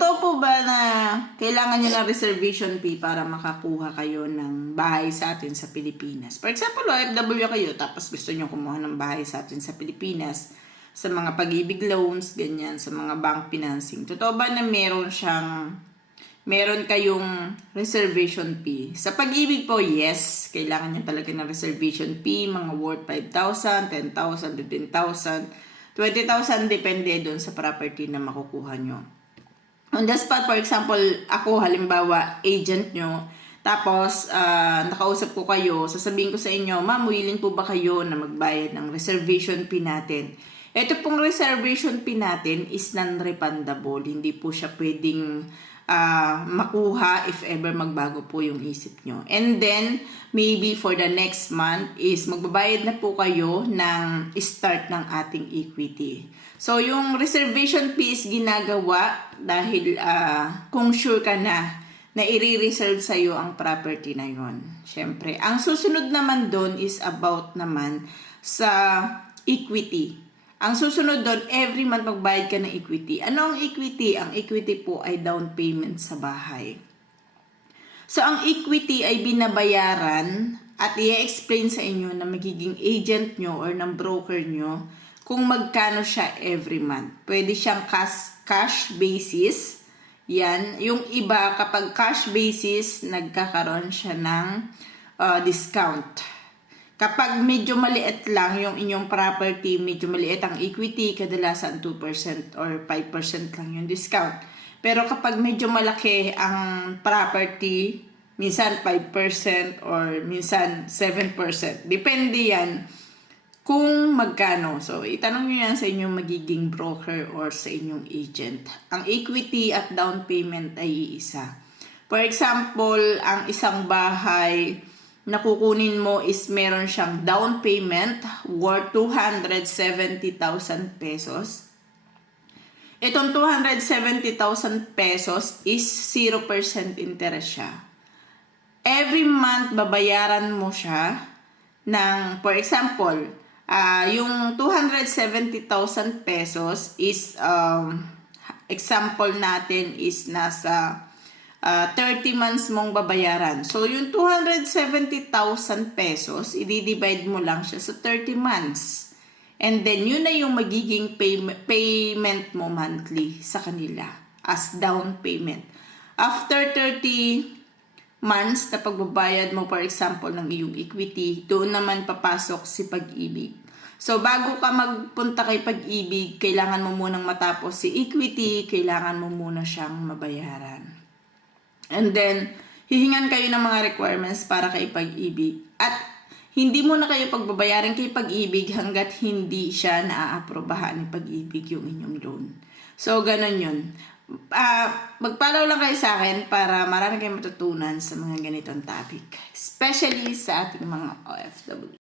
Totoo po ba na kailangan nyo ng reservation fee para makakuha kayo ng bahay sa atin sa Pilipinas? For example, OFW kayo, tapos gusto nyo kumuha ng bahay sa atin sa Pilipinas, sa mga pag-ibig loans, ganyan, sa mga bank financing. Totoo ba na meron siyang, meron kayong reservation fee? Sa pag-ibig po, yes, kailangan nyo talaga ng reservation fee, mga worth 5,000, 10,000, 15,000, 20,000, depende doon sa property na makukuha nyo on the spot, for example, ako halimbawa, agent nyo, tapos uh, nakausap ko kayo, sasabihin ko sa inyo, ma'am, willing po ba kayo na magbayad ng reservation fee natin? Ito pong reservation fee natin is non-refundable. Hindi po siya pwedeng uh, makuha if ever magbago po yung isip nyo. And then, maybe for the next month is magbabayad na po kayo ng start ng ating equity. So, yung reservation fee is ginagawa dahil uh, kung sure ka na na i-reserve sa iyo ang property na yon. Syempre, ang susunod naman doon is about naman sa equity. Ang susunod doon, every month magbayad ka ng equity. Ano equity? Ang equity po ay down payment sa bahay. So, ang equity ay binabayaran at i-explain sa inyo na magiging agent nyo or ng broker nyo kung magkano siya every month. Pwede siyang cash, cash basis. Yan. Yung iba, kapag cash basis, nagkakaroon siya ng uh, discount. Kapag medyo maliit lang yung inyong property, medyo maliit ang equity, kadalasan 2% or 5% lang yung discount. Pero kapag medyo malaki ang property, minsan 5% or minsan 7%. Depende yan kung magkano. So, itanong nyo yan sa inyong magiging broker or sa inyong agent. Ang equity at down payment ay iisa. For example, ang isang bahay na kukunin mo is meron siyang down payment worth 270,000 pesos. Itong 270,000 pesos is 0% interest siya. Every month, babayaran mo siya ng, for example, Uh, yung 270,000 pesos is, um, example natin is nasa uh, 30 months mong babayaran. So, yung 270,000 pesos, i-divide mo lang siya sa 30 months. And then, yun na yung magiging pay payment mo monthly sa kanila as down payment. After 30 months na pagbabayad mo, for example, ng iyong equity, doon naman papasok si pag-ibig. So, bago ka magpunta kay pag-ibig, kailangan mo munang matapos si equity, kailangan mo muna siyang mabayaran. And then, hihingan kayo ng mga requirements para kay pag-ibig. At hindi mo na kayo pagbabayaran kay pag-ibig hanggat hindi siya naaaprobahan ni pag-ibig yung inyong loan. So, ganun yun uh, mag-follow lang kayo sa akin para marami kayong matutunan sa mga ganitong topic. Especially sa ating mga OFW.